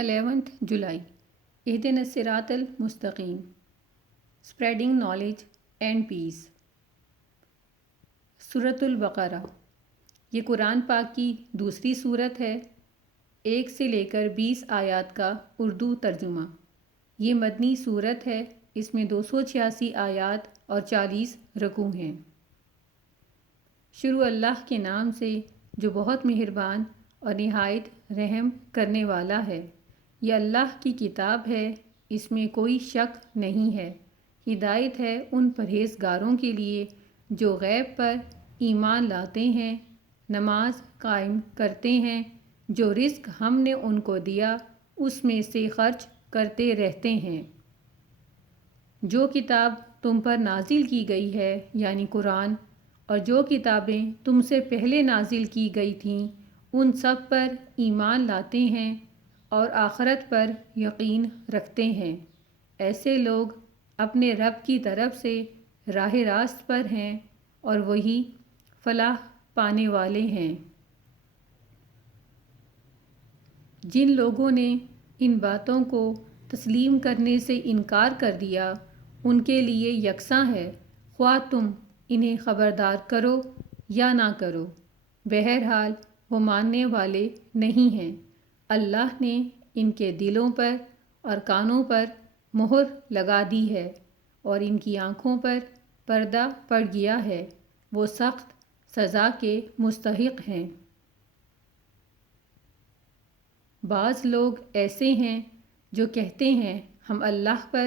11 جولائی اہدنا الصراط المستقیم spreading knowledge and peace. سورۃ البقرہ یہ قرآن پاک کی دوسری سورت ہے۔ 1 سے لے کر 20 آیات کا اردو ترجمہ۔ یہ مدنی سورت ہے۔ اس میں 286 آیات اور 40 رکوع ہیں۔ شروع اللہ کے نام سے جو بہت مہربان اور نہایت رحم کرنے والا ہے۔ یہ اللہ کی کتاب ہے، اس میں کوئی شک نہیں ہے۔ ہدایت ہے ان پرہیزگاروں کے لیے جو غیب پر ایمان لاتے ہیں، نماز قائم کرتے ہیں، جو رزق ہم نے ان کو دیا اس میں سے خرچ کرتے رہتے ہیں۔ جو کتاب تم پر نازل کی گئی ہے یعنی قرآن، اور جو کتابیں تم سے پہلے نازل کی گئی تھیں ان سب پر ایمان لاتے ہیں اور آخرت پر یقین رکھتے ہیں۔ ایسے لوگ اپنے رب کی طرف سے راہ راست پر ہیں اور وہی فلاح پانے والے ہیں۔ جن لوگوں نے ان باتوں کو تسلیم کرنے سے انکار کر دیا ان کے لیے یکساں ہے، خواہ تم انہیں خبردار کرو یا نہ کرو، بہرحال وہ ماننے والے نہیں ہیں۔ اللہ نے ان کے دلوں پر اور کانوں پر مہر لگا دی ہے اور ان کی آنکھوں پر پردہ پڑ گیا ہے، وہ سخت سزا کے مستحق ہیں۔ بعض لوگ ایسے ہیں جو کہتے ہیں ہم اللہ پر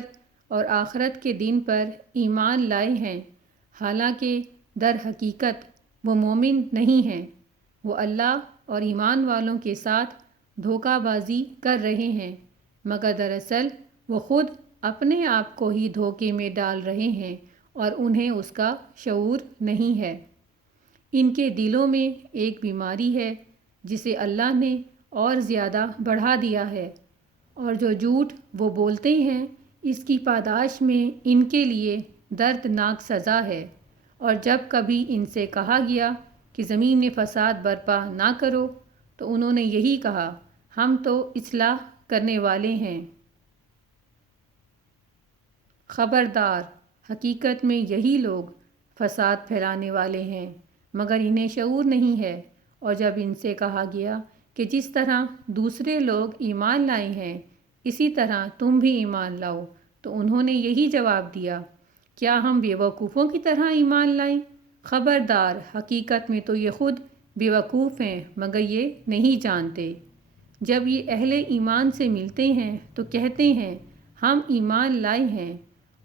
اور آخرت کے دن پر ایمان لائے ہیں، حالانکہ در حقیقت وہ مومن نہیں ہیں۔ وہ اللہ اور ایمان والوں کے ساتھ دھوکہ بازی کر رہے ہیں، مگر دراصل وہ خود اپنے آپ کو ہی دھوکے میں ڈال رہے ہیں اور انہیں اس کا شعور نہیں ہے۔ ان کے دلوں میں ایک بیماری ہے جسے اللہ نے اور زیادہ بڑھا دیا ہے، اور جو جھوٹ وہ بولتے ہیں اس کی پاداش میں ان کے لیے دردناک سزا ہے۔ اور جب کبھی ان سے کہا گیا کہ زمین میں فساد برپا نہ کرو تو انہوں نے یہی کہا ہم تو اصلاح کرنے والے ہیں۔ خبردار، حقیقت میں یہی لوگ فساد پھیلانے والے ہیں مگر انہیں شعور نہیں ہے۔ اور جب ان سے کہا گیا کہ جس طرح دوسرے لوگ ایمان لائے ہیں اسی طرح تم بھی ایمان لاؤ تو انہوں نے یہی جواب دیا کیا ہم بیوقوفوں کی طرح ایمان لائیں؟ خبردار، حقیقت میں تو یہ خود بیوقوف ہیں مگر یہ نہیں جانتے۔ جب یہ اہل ایمان سے ملتے ہیں تو کہتے ہیں ہم ایمان لائے ہیں،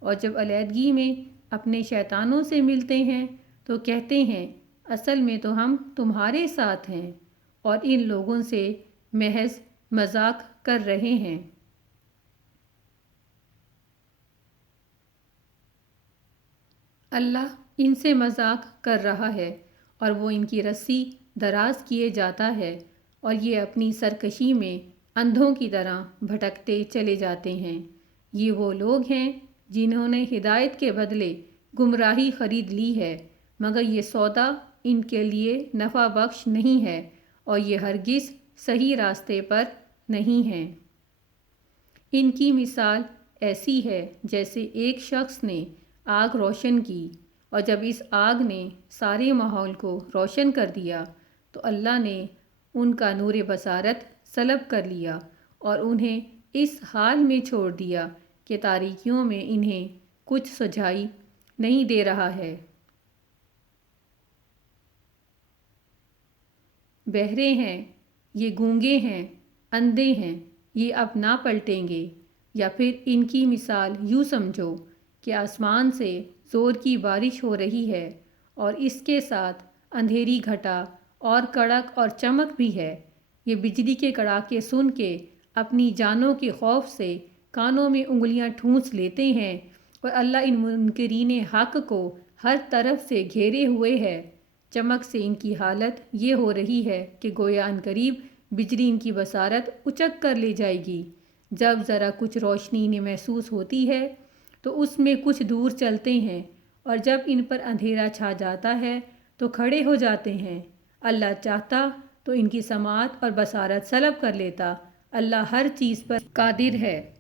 اور جب علیحدگی میں اپنے شیطانوں سے ملتے ہیں تو کہتے ہیں اصل میں تو ہم تمہارے ساتھ ہیں، اور ان لوگوں سے محض مذاق کر رہے ہیں۔ اللہ ان سے مذاق کر رہا ہے اور وہ ان کی رسی دراز کیے جاتا ہے، اور یہ اپنی سرکشی میں اندھوں کی طرح بھٹکتے چلے جاتے ہیں۔ یہ وہ لوگ ہیں جنہوں نے ہدایت کے بدلے گمراہی خرید لی ہے، مگر یہ سودا ان کے لیے نفع بخش نہیں ہے اور یہ ہرگز صحیح راستے پر نہیں ہیں۔ ان کی مثال ایسی ہے جیسے ایک شخص نے آگ روشن کی، اور جب اس آگ نے سارے ماحول کو روشن کر دیا تو اللہ نے ان کا نور بصارت سلب کر لیا اور انہیں اس حال میں چھوڑ دیا کہ تاریکیوں میں انہیں کچھ سجائی نہیں دے رہا ہے۔ بہرے ہیں، یہ گونگے ہیں، اندھے ہیں، یہ اب نہ پلٹیں گے۔ یا پھر ان کی مثال یوں سمجھو کہ آسمان سے زور کی بارش ہو رہی ہے اور اس کے ساتھ اندھیری گھٹا اور کڑک اور چمک بھی ہے۔ یہ بجلی کے کڑاکے سن کے اپنی جانوں کے خوف سے کانوں میں انگلیاں ٹھونس لیتے ہیں، اور اللہ ان منکرین حق کو ہر طرف سے گھیرے ہوئے ہے۔ چمک سے ان کی حالت یہ ہو رہی ہے کہ گویا عنقریب بجلی ان کی بصارت اچک کر لے جائے گی۔ جب ذرا کچھ روشنی انہیں محسوس ہوتی ہے تو اس میں کچھ دور چلتے ہیں، اور جب ان پر اندھیرا چھا جاتا ہے تو کھڑے ہو جاتے ہیں۔ اللہ چاہتا تو ان کی سماعت اور بصارت سلب کر لیتا، اللہ ہر چیز پر قادر ہے۔